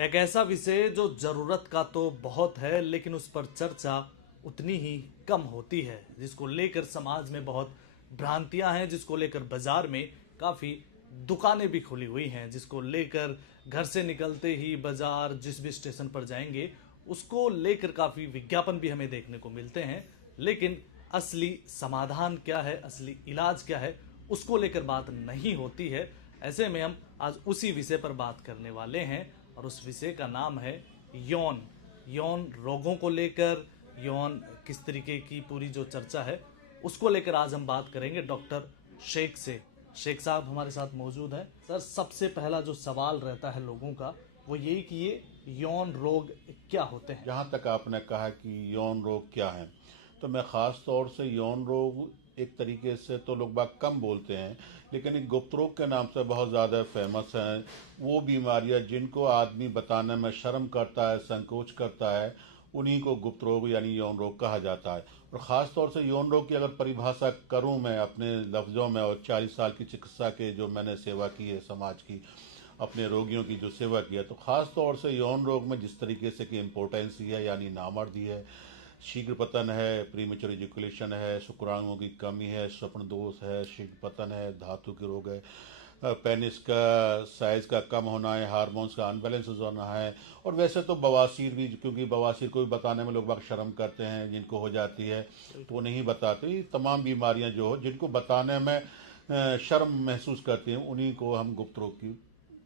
एक ऐसा विषय जो जरूरत का तो बहुत है लेकिन उस पर चर्चा उतनी ही कम होती है, जिसको लेकर समाज में बहुत भ्रांतियां हैं, जिसको लेकर बाजार में काफी दुकानें भी खुली हुई हैं, जिसको लेकर घर से निकलते ही बाजार जिस भी स्टेशन पर जाएंगे उसको लेकर काफी विज्ञापन भी हमें देखने को मिलते हैं। लेकिन असली समाधान क्या है, असली इलाज क्या है, उसको लेकर बात नहीं होती है। ऐसे में हम आज उसी विषय पर बात करने वाले हैं और उस विषय का नाम है यौन यौन रोगों को लेकर, यौन किस तरीके की पूरी जो चर्चा है उसको लेकर आज हम बात करेंगे डॉक्टर शेख से। शेख साहब हमारे साथ मौजूद हैं। सर, सबसे पहला जो सवाल रहता है लोगों का वो यही कि ये यौन रोग क्या होते हैं। जहाँ तक आपने कहा कि यौन रोग क्या है, तो मैं ख़ास तौर से यौन रोग एक तरीके से तो लोग बाग कम बोलते हैं, लेकिन एक गुप्त रोग के नाम से बहुत ज़्यादा फेमस हैं। वो बीमारियाँ जिनको आदमी बताने में शर्म करता है, संकोच करता है, उन्हीं को गुप्त रोग यानी यौन रोग कहा जाता है। और ख़ास तौर से यौन रोग की अगर परिभाषा करूं मैं अपने लफ्ज़ों में, और 40 साल की चिकित्सा के जो मैंने सेवा की है समाज की, अपने रोगियों की जो सेवा किया, तो ख़ास तौर से यौन रोग में जिस तरीके से कि इम्पोर्टेंसी है यानी नामर्दी है, शीघ्र पतन है, प्रीमेच्योर इजैकुलेशन है, शुक्राणुओं की कमी है, स्वप्न दोष है, शीघ्र पतन है, धातु के रोग है, पेनिस का साइज का कम होना है, हार्मोन्स का अनबैलेंस होना है। और वैसे तो बवासीर भी, क्योंकि बवासीर को भी बताने में लोग बाग शर्म करते हैं, जिनको हो जाती है तो वो नहीं बताते। ये तमाम बीमारियां जो हो जिनको बताने में शर्म महसूस करती हैं, उन्हीं को हम गुप्त रोग की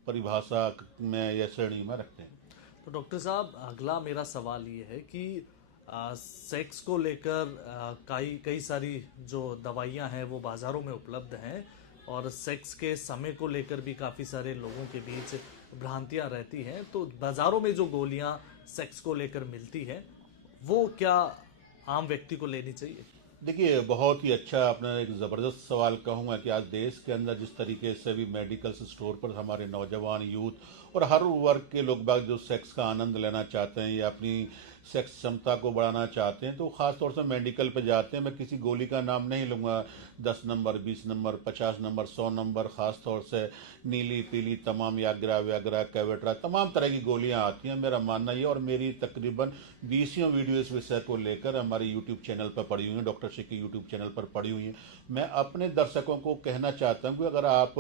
परिभाषा में या श्रेणी में रखते हैं। तो डॉक्टर साहब, अगला मेरा सवाल ये है कि सेक्स को लेकर कई कई सारी जो दवाइयां हैं वो बाज़ारों में उपलब्ध हैं, और सेक्स के समय को लेकर भी काफ़ी सारे लोगों के बीच भ्रांतियां रहती हैं। तो बाज़ारों में जो गोलियां सेक्स को लेकर मिलती हैं वो क्या आम व्यक्ति को लेनी चाहिए। देखिए, बहुत ही अच्छा आपने एक ज़बरदस्त सवाल कहूँगा कि आज देश के अंदर जिस तरीके से भी मेडिकल स्टोर पर हमारे नौजवान यूथ और हर वर्ग के लोग बाग जो सेक्स का आनंद लेना चाहते हैं या अपनी सेक्स क्षमता को बढ़ाना चाहते हैं, तो ख़ास तौर से मेडिकल पे जाते हैं। मैं किसी गोली का नाम नहीं लूँगा, 10 नंबर, 20 नंबर, 50 नंबर, 100 नंबर, ख़ास तौर से नीली पीली तमाम याग्रा व्याग्रा कैवेट्रा तमाम तरह की गोलियां आती हैं। मेरा मानना ये, और मेरी तकरीबन 20 वीडियो इस विषय को लेकर हमारे यूट्यूब चैनल पर पड़ी हुई हैं, डॉक्टर शेख के यूट्यूब चैनल पर पड़ी हुई हैं। मैं अपने दर्शकों को कहना चाहता हूं कि अगर आप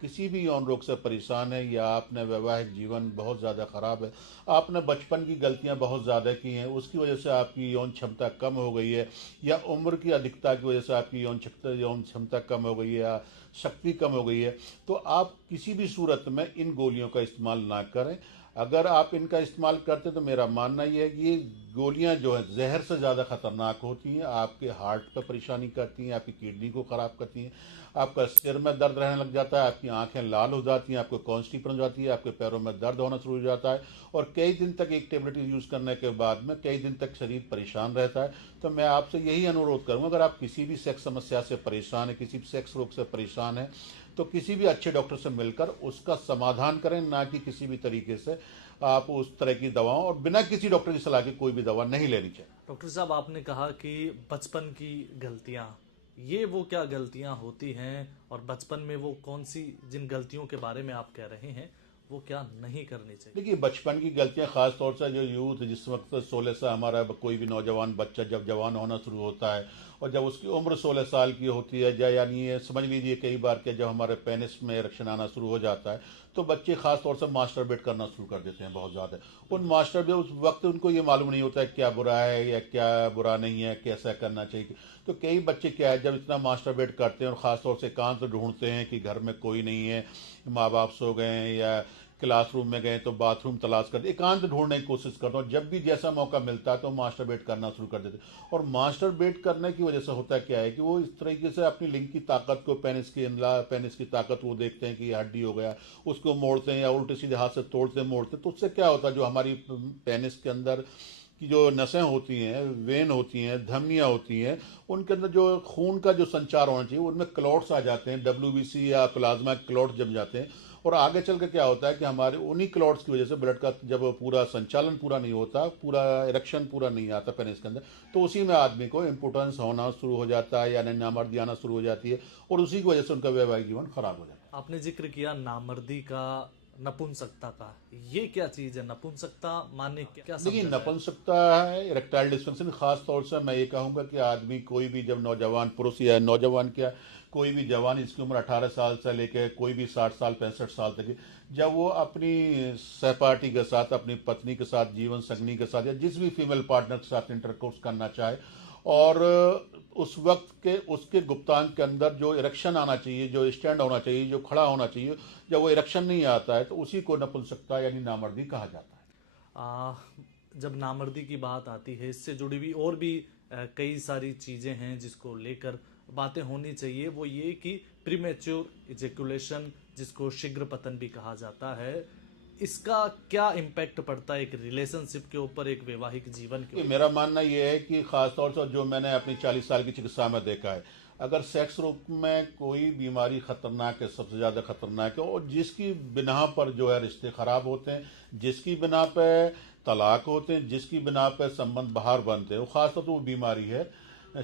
किसी भी यौन रोग से परेशान है, या आपने वैवाहिक जीवन बहुत ज़्यादा ख़राब है, आपने बचपन की गलतियां बहुत ज़्यादा की हैं, उसकी वजह से आपकी यौन क्षमता कम हो गई है, या उम्र की अधिकता की वजह से आपकी यौन क्षमता कम हो गई है, या शक्ति कम हो गई है, तो आप किसी भी सूरत में इन गोलियों का इस्तेमाल ना करें। अगर आप इनका इस्तेमाल करते तो मेरा मानना यह है कि ये गोलियां जो है जहर से ज़्यादा खतरनाक होती हैं, आपके हार्ट पर परेशानी करती हैं, आपकी किडनी को ख़राब करती हैं, आपका सिर में दर्द रहने लग जाता है, आपकी आंखें लाल हो जाती हैं, आपको कॉन्स्टिपेशन हो जाती है, आपके पैरों में दर्द होना शुरू हो जाता है, और कई दिन तक एक टेबलेट यूज़ करने के बाद में कई दिन तक शरीर परेशान रहता है। तो मैं आपसे यही अनुरोध करूँगा, अगर आप किसी भी सेक्स समस्या से परेशान है, किसी भी सेक्स रोग से परेशान है, तो किसी भी अच्छे डॉक्टर से मिलकर उसका समाधान करें, ना कि किसी भी तरीके से आप उस तरह की दवाओं और बिना किसी डॉक्टर की सलाह के कोई भी दवा नहीं लेनी चाहिए। डॉक्टर साहब, आपने कहा कि बचपन की गलतियां, ये वो क्या गलतियां होती हैं, और बचपन में वो कौन सी, जिन गलतियों के बारे में आप कह रहे हैं वो क्या नहीं करनी चाहिए। देखिए, बचपन की गलतियां खास तौर से जो यूथ जिस वक्त 16 से हमारा कोई भी नौजवान बच्चा जब जवान होना शुरू होता है, और जब उसकी उम्र 16 साल की होती है, यानी ये समझ लीजिए कई बार के जब हमारे पेनिस में इरेक्शन आना शुरू हो जाता है, तो बच्चे खास तौर से मास्टरबेट करना शुरू कर देते हैं बहुत ज़्यादा। उन मास्टरबेट उस वक्त उनको ये मालूम नहीं होता है क्या बुरा है या क्या बुरा नहीं है, कैसा करना चाहिए। तो कई बच्चे क्या है, जब इतना मास्टरबेट करते हैं और ख़ास तौर से एकांत ढूंढते हैं कि घर में कोई नहीं है, माँ बाप सो गए हैं, या क्लासरूम में गए तो बाथरूम तलाश करते, एकांत ढूंढने की कोशिश करते हैं, जब भी जैसा मौका मिलता है तो मास्टरबेट करना शुरू कर देते। और मास्टरबेट करने की वजह से होता क्या है कि वो इस तरीके से अपनी लिंग की ताकत को, पेनिस की ताकत वो देखते हैं कि ये हड्डी हो गया, उसको मोड़ते हैं या उल्टे सीधे हाथ से तोड़ते मोड़ते, तो उससे क्या होता है, जो हमारी पेनिस के अंदर की जो नसें होती हैं, वेन होती हैं, धमनियाँ होती हैं, उनके अंदर जो खून का जो संचार होना चाहिए, उनमें क्लॉट्स आ जाते हैं, WBC या प्लाज्मा क्लॉट्स जम जाते हैं। और आगे चल के क्या होता है कि हमारे उन्हीं क्लॉट्स की वजह से ब्लड का जब पूरा संचालन पूरा नहीं होता, पूरा इरेक्शन पूरा नहीं आता पेनिस के अंदर, तो उसी में आदमी को इम्पोर्टेंस होना शुरू हो जाता है, यानी नामर्दी आना शुरू हो जाती है, और उसी की वजह से उनका वैवाहिक जीवन खराब हो जाता है। आपने जिक्र किया नामर्दी का, नपुंसकता का, ये क्या चीज है? नपुंसकता माने क्या देखिए, समझा जाए? नपुंसकता है इरेक्टाइल डिस्फंक्शन। खास तौर से मैं ये कहूँगा कि आदमी कोई भी जब नौजवान पुरुष या नौजवान क्या कोई भी जवान, इसकी उम्र 18 साल से लेकर कोई भी 60 साल 65 साल तक की, जब वो अपनी सहपाठी के साथ, अपनी पत्नी के साथ, जीवन संगनी के साथ या जिस भी फीमेल पार्टनर के साथ इंटरकोर्स करना चाहे, और उस वक्त के उसके गुप्तांग के अंदर जो इरेक्शन आना चाहिए, जो स्टैंड होना चाहिए, जो खड़ा होना चाहिए, जब वो इरेक्शन नहीं आता है तो उसी को नपुंसकता यानी नामर्दी कहा जाता है। आ, जब नामर्दी की बात आती है, इससे जुड़ी हुई और भी कई सारी चीज़ें हैं जिसको लेकर बातें होनी चाहिए। वो ये कि प्रीमेच्योर इजेकुलेशन, जिसको शीघ्र पतन भी कहा जाता है, इसका क्या इम्पैक्ट पड़ता है एक रिलेशनशिप के ऊपर, एक वैवाहिक जीवन के कि ऊपर? मेरा मानना यह है कि खासतौर से जो मैंने अपनी 40 साल की चिकित्सा में देखा है, अगर सेक्स रूप में कोई बीमारी खतरनाक है, सबसे ज़्यादा खतरनाक है, और जिसकी बिना पर जो है रिश्ते खराब होते हैं, जिसकी बिना पे तलाक होते हैं, जिसकी बिना पे संबंध बाहर बनते हैं, वो खासतौर पर वो बीमारी है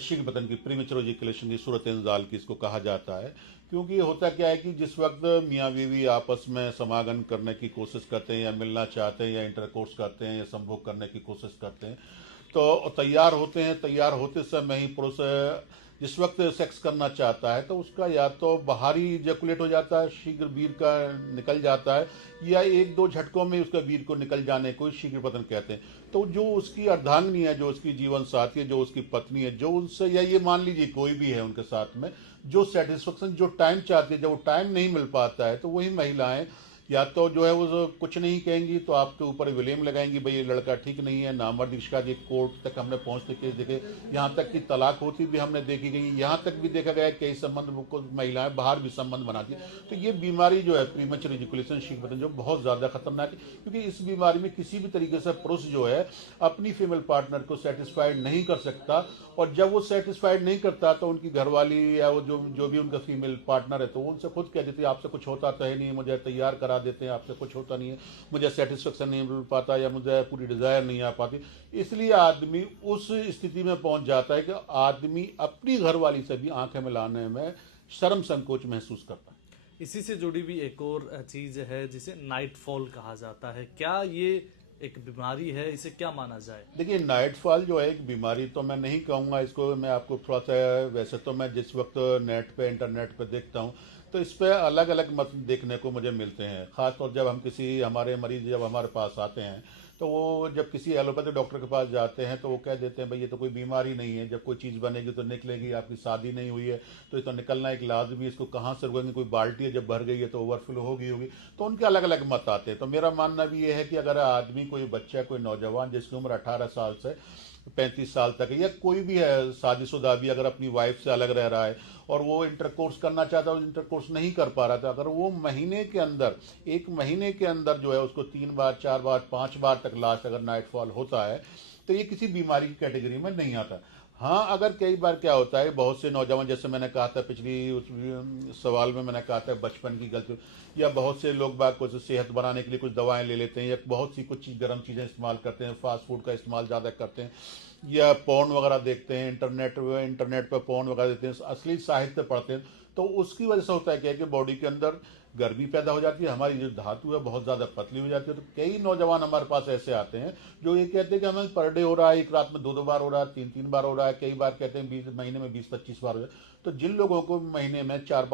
शीघ्र पतन की, प्रीमेच्योर इजैकुलेशन की, सूरत इंजाल की इसको कहा जाता है। क्योंकि होता क्या है कि जिस वक्त मियाँ बीवी आपस में समागम करने की कोशिश करते हैं, या मिलना चाहते हैं, या इंटरकोर्स करते हैं, या संभोग करने की कोशिश करते हैं, तो तैयार होते हैं, तैयार होते समय ही पुरुष जिस वक्त सेक्स करना चाहता है तो उसका या तो बाहरी इजैकुलेट हो जाता है, शीघ्र वीर का निकल जाता है, या एक दो झटकों में उसका वीर को निकल जाने को शीघ्र पतन कहते हैं। तो जो उसकी अर्धांगिनी है, जो उसकी जीवन साथी है, जो उसकी पत्नी है, जो उनसे, या ये मान लीजिए कोई भी है उनके साथ में, जो सेटिस्फेक्शन, जो टाइम चाहती है, जब वो टाइम नहीं मिल पाता है, तो वही महिलाएं या तो जो है वो कुछ नहीं कहेंगी तो आपके ऊपर विलेम लगाएंगी, भाई ये लड़का ठीक नहीं है, नामर्दी की शिकायत कोर्ट तक हमने पहुंचते के देखे, यहाँ तक कि तलाक होती भी हमने देखी गई, यहाँ तक भी देखा गया कई संबंध को महिलाएं बाहर भी संबंध बनाती। तो ये बीमारी जो है प्रीमेच्योर इजैकुलेशन शीघ्र पतन, जो बहुत ज्यादा खतरनाक है, क्योंकि इस बीमारी में किसी भी तरीके से पुरुष जो है अपनी फीमेल पार्टनर को सेटिस्फाइड नहीं कर सकता, और जब वो सेटिस्फाइड नहीं करता तो उनकी घरवाली या वो जो भी उनका फीमेल पार्टनर है, तो वो उनसे खुद कह देती है आपसे कुछ होता तो है नहीं, मुझे तैयार करा देते हैं, आपसे कुछ होता नहीं है, मुझे सेटिस्फेक्शन नहीं मिल पाता, या मुझे पूरी डिजायर नहीं आ पाती। इसलिए आदमी उस स्थिति में पहुंच जाता है कि आदमी अपनी घरवाली से भी आंखें मिलाने में शर्म संकोच महसूस करता है। इसी से जुड़ी हुई एक और चीज है जिसे नाइटफॉल कहा जाता है। क्या ये एक बीमारी है? इसे क्या माना जाए? देखिए, नाइटफॉल जो है एक बीमारी तो मैं नहीं कहूँगा इसको, मैं आपको थोड़ा सा, वैसे तो मैं जिस वक्त नेट पे, इंटरनेट पे देखता हूँ, तो इस पे अलग अलग मत देखने को मुझे मिलते हैं। खासतौर जब हम किसी, हमारे मरीज जब हमारे पास आते हैं, तो वो जब किसी एलोपैथिक डॉक्टर के पास जाते हैं तो वो कह देते हैं भाई ये तो कोई बीमारी नहीं है, जब कोई चीज़ बनेगी तो निकलेगी, आपकी शादी नहीं हुई है तो ये तो निकलना एक लाजमी, इसको कहाँ से रोकेंगे, कोई बाल्टी है जब भर गई है तो ओवरफ्लो होगी। तो उनके अलग अलग मत आते हैं। तो मेरा मानना भी ये है कि अगर आदमी, कोई बच्चा, कोई नौजवान जिसकी उम्र 18 साल से 35 साल तक है, या कोई भी है शादीशुदा भी, अगर अपनी वाइफ से अलग रह रहा है और वो इंटरकोर्स करना चाहता है और इंटरकोर्स नहीं कर पा रहा था, अगर वो महीने के अंदर, एक महीने के अंदर जो है उसको 3 बार 4 बार 5 बार तक लास्ट अगर नाइटफॉल होता है, तो ये किसी बीमारी की कैटेगरी में नहीं आता। हाँ, अगर कई बार क्या होता है, बहुत से नौजवान, जैसे मैंने कहा था पिछली उस सवाल में मैंने कहा था बचपन की गलती, या बहुत से लोग बाग कुछ सेहत बनाने के लिए कुछ दवाएं ले लेते हैं, या बहुत सी कुछ गर्म चीज़ें इस्तेमाल करते हैं, फास्ट फूड का इस्तेमाल ज़्यादा करते हैं, या पोर्न वगैरह देखते हैं, इंटरनेट पर पोर्न वगैरह देखते हैं, असली साहित्य पढ़ते हैं, तो उसकी वजह से होता है क्या कि बॉडी के अंदर गर्मी पैदा हो जाती है, हमारी जो धातु है बहुत ज़्यादा पतली हो जाती है। तो कई नौजवान हमारे पास ऐसे आते हैं जो ये कहते हैं कि हमें पर डे हो रहा है, एक रात में 2 बार हो रहा है, 3 बार हो रहा है, कई बार कहते हैं 20 महीने में 20-25 बार हो जाए। तो जिन लोगों को महीने में 4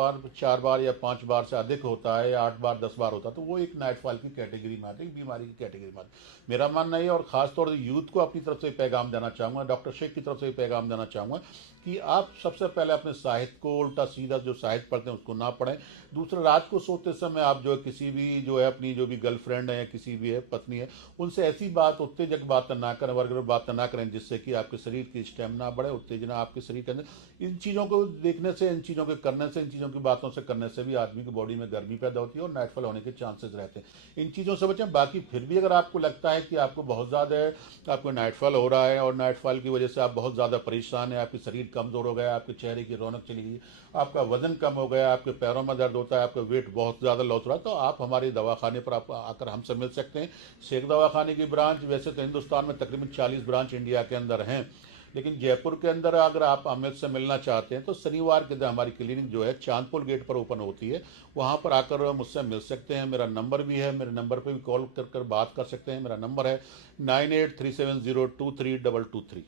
बार या 5 बार से अधिक होता है, या 8 बार 10 बार होता है, तो वो एक नाइटफॉल की कैटेगरी में आते हैं, बीमारी की कैटेगरी में आते हैं। मेरा मानना है, और खासतौर से यूथ को अपनी तरफ से पैगाम देना चाहूँगा, डॉक्टर शेख की तरफ से पैगाम देना चाहूँगा कि आप सबसे पहले अपने साहित्य को, उल्टा सीधा जो साहित्य पढ़ते हैं उसको ना पढ़ें। दूसरा, रात को सोते समय आप जो है किसी भी जो है अपनी जो भी गर्लफ्रेंड है या किसी भी है पत्नी है, उनसे ऐसी बात, उत्तेजक बात ना करें, वर्गर बात ना करें जिससे कि आपके शरीर की स्टेमिना बढ़े, उत्तेजना आपके शरीर के अंदर। इन चीज़ों को देखने से, इन चीज़ों के करने से, इन चीज़ों की बातों से करने से भी आदमी की बॉडी में गर्मी पैदा होती है और नाइटफॉल होने के चांसेस रहते हैं। इन चीज़ों से बचें। बाकी फिर भी अगर आपको लगता है कि आपको बहुत ज़्यादा आपको नाइटफॉल हो रहा है और नाइटफॉल की वजह से आप बहुत ज़्यादा परेशान है, आपके शरीर कमज़ोर हो गया, आपके चेहरे की रौनक चली गई, आपका वजन कम हो गया, आपके पैरों में दर्द होता है, आपका वेट बहुत ज़्यादा लॉस हो रहा है, तो आप हमारे दवाखाने पर आप आकर हमसे मिल सकते हैं। शेख दवाखाने की ब्रांच, वैसे तो हिंदुस्तान में तकरीबन 40 ब्रांच इंडिया के अंदर हैं, लेकिन जयपुर के अंदर अगर आप अमित से मिलना चाहते हैं तो शनिवार के दिन हमारी क्लिनिक जो है चांदपुर गेट पर ओपन होती है, वहाँ पर आकर मुझसे मिल सकते हैं। मेरा नंबर भी है, मेरे नंबर पे भी कॉल कर बात कर सकते हैं। मेरा नंबर है 9837023223।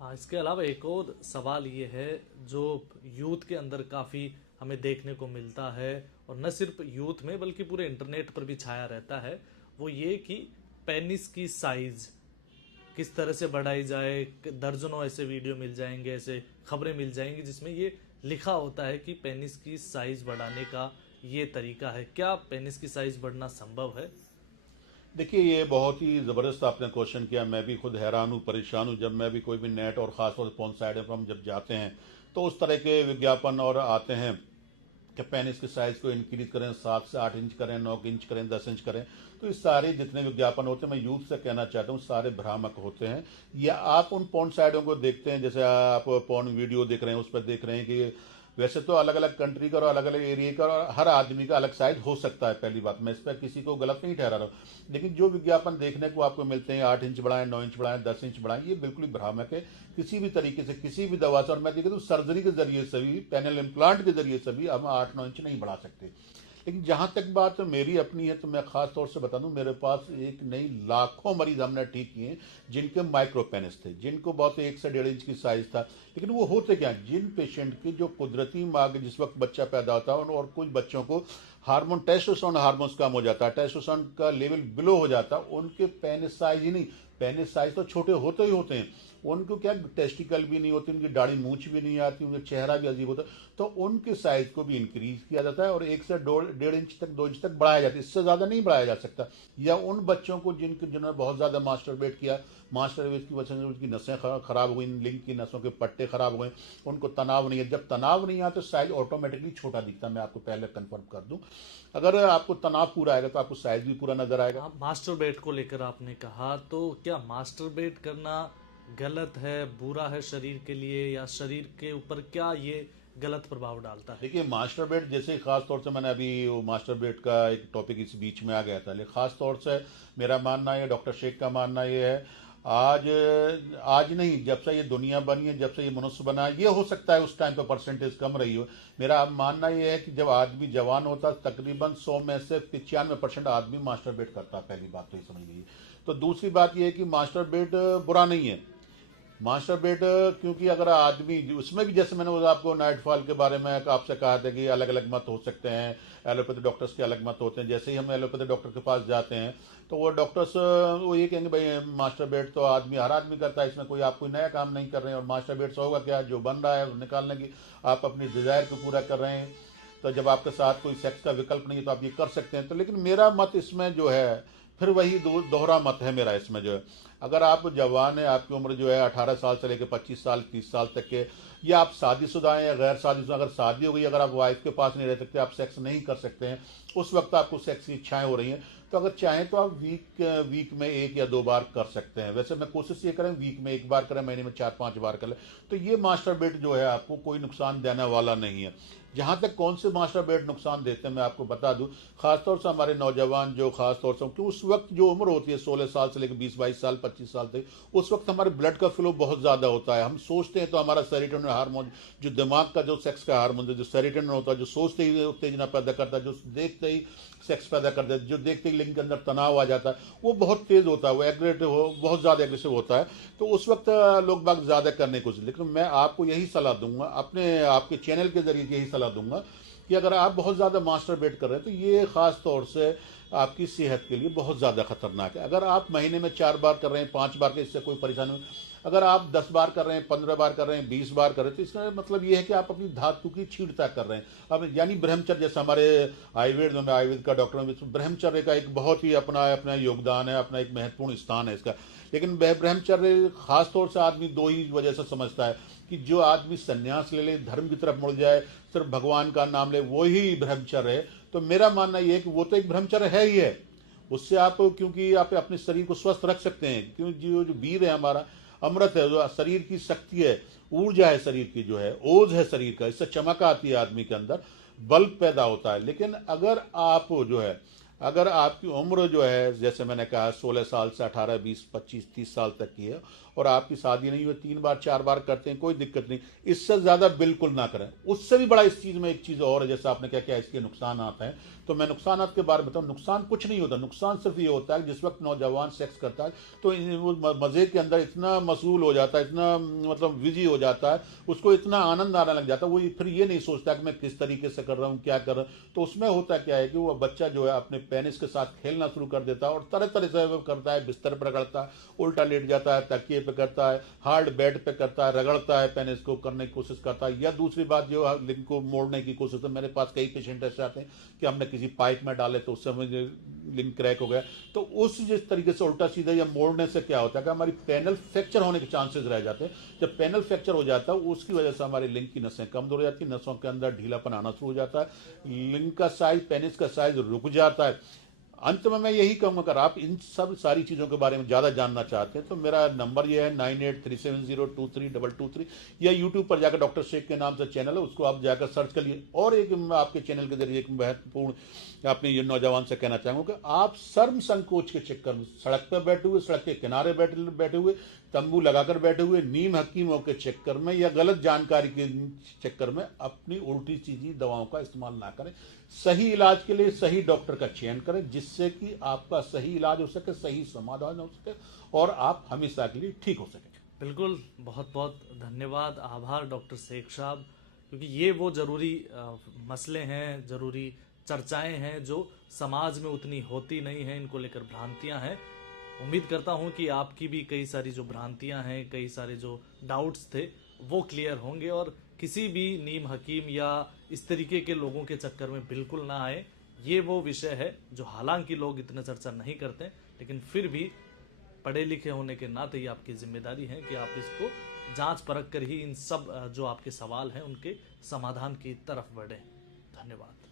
हाँ, इसके अलावा एक और सवाल ये है जो यूथ के अंदर काफ़ी हमें देखने को मिलता है, और न सिर्फ यूथ में बल्कि पूरे इंटरनेट पर भी छाया रहता है, वो ये कि पेनिस की साइज किस तरह से बढ़ाई जाए। दर्जनों ऐसे वीडियो मिल जाएंगे, ऐसे खबरें मिल जाएंगी जिसमें ये लिखा होता है कि पेनिस की साइज बढ़ाने का ये तरीका है। क्या पेनिस की साइज बढ़ना संभव है? देखिए, ये बहुत ही ज़बरदस्त आपने क्वेश्चन किया। मैं भी खुद हैरान हूँ, परेशान हूँ। जब मैं भी कोई भी नेट और ख़ासतौर से फोन साइड पर हम जब जाते हैं तो उस तरह के विज्ञापन और आते हैं कि पेनिस की साइज़ को इंक्रीज करें, 7 से 8 इंच करें, 9 इंच करें, 10 इंच करें। तो ये सारे जितने विज्ञापन होते हैं, मैं यूथ से कहना चाहता हूँ, सारे भ्रामक होते हैं। या आप उन पोर्न साइटों को देखते हैं, जैसे आप पोर्न वीडियो देख रहे हैं, उस पर देख रहे हैं कि वैसे तो अलग अलग कंट्री का और अलग अलग एरिया का और हर आदमी का अलग साइज हो सकता है। पहली बात, मैं इस पर किसी को गलत नहीं ठहरा रहा हूँ, लेकिन जो विज्ञापन देखने को आपको मिलते हैं 8 इंच बढ़ाएं, 9 इंच बढ़ाएं, 10 इंच बढ़ाएं, ये बिल्कुल ही भ्रामक है। किसी भी तरीके से, किसी भी दवा से, और मैं देखे तो सर्जरी के जरिए से भी, पेनियल इम्प्लांट के जरिए से भी हम 8-9 इंच नहीं बढ़ा सकते। लेकिन जहां तक बात मेरी अपनी है तो मैं खास तौर से बता दूं, मेरे पास एक नहीं लाखों मरीज हमने ठीक किए जिनके माइक्रो पेनिस थे, जिनको बहुत 1 से 1.5 इंच की साइज था। लेकिन वो होते क्या, जिन पेशेंट की जो कुदरती मांग जिस वक्त बच्चा पैदा होता है, और कुछ बच्चों को हार्मोन टेस्टोस्टेरोन हार्मोन्स कम हो जाता है, टेस्टोस्टेरोन का लेवल बिलो हो जाता है, उनके पेनिस साइज ही नहीं, पेनिस साइज तो छोटे होते ही होते हैं, उनको क्या टेस्टिकल भी नहीं होती, उनकी दाढ़ी मूछ भी नहीं आती, उनका चेहरा भी अजीब होता है, तो उनके साइज को भी इंक्रीज किया जाता है और 1 से 1.5 इंच तक, 2 इंच तक बढ़ाया जाता है। इससे ज्यादा नहीं बढ़ाया जा सकता। या उन बच्चों को जिन्होंने बहुत ज्यादा मास्टरबेट किया, मास्टरबेट की वजह से उनकी नसें खराब हुई, लिंग की नसों के पट्टे खराब हुए, उनको तनाव नहीं है। जब तनाव नहीं आता तो साइज ऑटोमेटिकली छोटा दिखता है। मैं आपको पहले कंफर्म कर दूं, अगर आपको तनाव पूरा आएगा तो आपको साइज भी पूरा नजर आएगा। आप मास्टरबेट को लेकर आपने कहा, तो क्या मास्टरबेट करना गलत है, बुरा है शरीर के लिए, या शरीर के ऊपर क्या ये गलत प्रभाव डालता है? देखिए, मास्टरबेट जैसे खास तौर से मैंने अभी वो मास्टरबेट का एक टॉपिक इस बीच में आ गया था, लेकिन खास तौर से मेरा मानना है, डॉक्टर शेख का मानना ये है, आज नहीं, जब से ये दुनिया बनी है, जब से ये मनुष्य बना है, ये हो सकता है उस टाइम पे परसेंटेज कम रही हो। मेरा मानना ये है कि जब आदमी जवान होता है तकरीबन 100 में से 95% आदमी मास्टरबेट करता है। पहली बात तो ये समझ लीजिए। तो दूसरी बात ये है कि मास्टरबेट बुरा नहीं है। मास्टरबेट क्योंकि अगर आदमी उसमें भी, जैसे मैंने आपको नाइटफॉल के बारे में आपसे कहा था कि अलग अलग मत हो सकते हैं, एलोपैथी डॉक्टर्स के अलग मत होते हैं। जैसे ही हम एलोपैथी डॉक्टर के पास जाते हैं तो वो डॉक्टर्स वो ये कहेंगे भाई मास्टरबेट तो हर आदमी करता है, इसमें कोई आप कोई नया काम नहीं कर रहे हैं, और मास्टरबेट से होगा क्या, जो बन रहा है निकालने की, आप अपनी डिजायर को पूरा कर रहे हैं। तो जब आपके साथ कोई सेक्स का विकल्प नहीं है तो आप ये कर सकते हैं। तो लेकिन मेरा मत इसमें जो है, फिर वही दोहरा मत है मेरा इसमें जो है, अगर आप जवान है, आपकी उम्र जो है 18 साल से लेकर 25 साल 30 साल तक के, या आप शादीशुदा हैं या गैर शादीशुदा, अगर शादी हो गई, अगर आप वाइफ के पास नहीं रह सकते, आप सेक्स नहीं कर सकते हैं, उस वक्त आपको सेक्स की इच्छाएं हो रही हैं, तो अगर चाहें तो आप वीक में 1 या 2 बार कर सकते हैं। वैसे मैं कोशिश ये करें वीक में 1 बार करें, महीने में 4-5 बार करें, तो ये मास्टरबेट जो है आपको कोई नुकसान देने वाला नहीं है। जहां तक कौन से मास्टरबेट नुकसान देते हैं मैं आपको बता दूं, खासतौर से हमारे नौजवान जो खासतौर से, क्योंकि उस वक्त जो उम्र होती है 16 साल से लेकर 20-22 साल 25 साल तक, उस वक्त हमारे ब्लड का फ्लो बहुत ज्यादा होता है। हम सोचते हैं तो हमारा सेरोटोनिन हार्मोन, जो दिमाग का जो सेक्स का हार्मोन, जो सेरोटोनिन होता है, जो सोचते ही उत्तेजना पैदा करता है, जो देखते ही सेक्स पैदा करता है, जो देखते ही लिंग के अंदर तनाव आ जाता है, वो बहुत तेज होता है, वो एग्रेसिव बहुत ज्यादा एग्रेसिव होता है। तो उस वक्त लोग बाग ज्यादा करने की कोशिश, लेकिन मैं आपको यही सलाह दूंगा, अपने आपके चैनल के जरिए यही सलाह दूंगा कि अगर आप बहुत ज्यादा मास्टरबेट कर रहे हैं तो ये खास तौर से आपकी सेहत के लिए बहुत ज्यादा खतरनाक है। अगर आप महीने में 4 बार कर रहे हैं, 5 बार के, इससे कोई परेशानी नहीं। अगर आप 10 बार कर रहे हैं, 15 बार कर रहे हैं, 20 बार कर रहे हैं, तो इसका मतलब ये है कि आप अपनी धातु की छीड़ता कर रहे हैं। अब यानी ब्रह्मचर्य, जैसे हमारे आयुर्वेद में, आयुर्वेद का डॉक्टर में ब्रह्मचर्य का एक बहुत ही अपना योगदान है, अपना एक महत्वपूर्ण स्थान है इसका। लेकिन वह ब्रह्मचर्य खासतौर से आदमी 2 ही वजह से समझता है कि जो आदमी संन्यास ले ले, धर्म की तरफ मुड़ जाए, सिर्फ भगवान का नाम ले, वो ही ब्रह्मचर्य है। तो मेरा मानना यह है कि वो तो एक ब्रह्मचर्य है ही है, उससे आप, क्योंकि आप अपने शरीर को स्वस्थ रख सकते हैं, क्योंकि जो वीर है हमारा, अमृत है, जो शरीर की शक्ति है, ऊर्जा है शरीर की, जो है ओज है शरीर का, इससे चमक आती है, आदमी के अंदर बल पैदा होता है। लेकिन अगर आप जो है अगर आपकी उम्र जो है जैसे मैंने कहा 16 साल से 18, 20, 25, 30 साल तक की है और आपकी शादी नहीं हुई, 3 बार 4 बार करते हैं, कोई दिक्कत नहीं। इससे ज़्यादा बिल्कुल ना करें। उससे भी बड़ा इस चीज़ में एक चीज़ और है, जैसे आपने क्या क्या इसके नुकसान आते हैं, तो मैं नुकसान के बारे में बताऊँ। नुकसान कुछ नहीं होता, नुकसान सिर्फ ये होता है कि जिस वक्त नौजवान सेक्स करता है तो वो मज़े के अंदर इतना मशगूल हो जाता है, इतना मतलब बिजी हो जाता है, उसको इतना आनंद आने लग जाता है, वो फिर ये नहीं सोचता कि मैं किस तरीके से कर रहा हूँ, क्या कर रहा हूँ। तो उसमें होता क्या है कि वो बच्चा जो है अपने पेनिस के साथ खेलना शुरू कर देता है और तरह तरह से वो करता है, बिस्तर पर रगड़ता है, उल्टा लेट जाता है, तकिए पे करता है, हार्ड बेड पे करता है, रगड़ता है, पेनिस को करने की कोशिश करता है। या दूसरी बात जो लिंक को मोड़ने की कोशिश है, मेरे पास कई पेशेंट ऐसे आते हैं कि हमने किसी पाइप में डाले तो उससे मुझे लिंक क्रैक हो गया। तो उस जिस तरीके से उल्टा सीधा या मोड़ने से क्या होता है कि हमारी पैनल फ्रैक्चर होने के चांसेस रह जाते हैं। जब पैनल फ्रैक्चर हो जाता है उसकी वजह से हमारी लिंक की नसें कमजोर हो जाती है, नसों के अंदर ढीलापन आना शुरू हो जाता है, लिंक का साइज, पेनिस का साइज रुक जाता है। अंत में मैं यही कहूंगा, अगर आप इन सब सारी चीज़ों के बारे में ज़्यादा जानना चाहते हैं तो मेरा नंबर ये है 9837023223, या यूट्यूब पर जाकर डॉक्टर शेख के नाम से चैनल है, उसको आप जाकर सर्च कर लिए। और एक मैं आपके चैनल के जरिए एक महत्वपूर्ण अपने ये नौजवान से कहना चाहूँगा कि आप शर्म संकोच के चक्कर में सड़क पर बैठे हुए, सड़क के किनारे बैठे हुए, तंबू लगाकर बैठे हुए, नीम हकीमों के चक्कर में या गलत जानकारी के चक्कर में अपनी उल्टी सीधी दवाओं का इस्तेमाल ना करें। सही इलाज के लिए सही डॉक्टर का चयन करें, जिससे कि आपका सही इलाज हो सके, सही समाधान हो सके और आप हमेशा के लिए ठीक हो सके। बिल्कुल, बहुत बहुत धन्यवाद, आभार डॉक्टर शेख साहब, क्योंकि ये वो ज़रूरी मसले हैं, ज़रूरी चर्चाएं हैं जो समाज में उतनी होती नहीं हैं, इनको लेकर भ्रांतियां हैं। उम्मीद करता हूं कि आपकी भी कई सारी जो भ्रांतियां हैं, कई सारे जो डाउट्स थे वो क्लियर होंगे और किसी भी नीम हकीम या इस तरीके के लोगों के चक्कर में बिल्कुल ना आए। ये वो विषय है जो हालांकि लोग इतना चर्चा नहीं करते, लेकिन फिर भी पढ़े लिखे होने के नाते ही आपकी जिम्मेदारी है कि आप इसको जांच परख कर ही इन सब जो आपके सवाल हैं उनके समाधान की तरफ बढ़ें। धन्यवाद।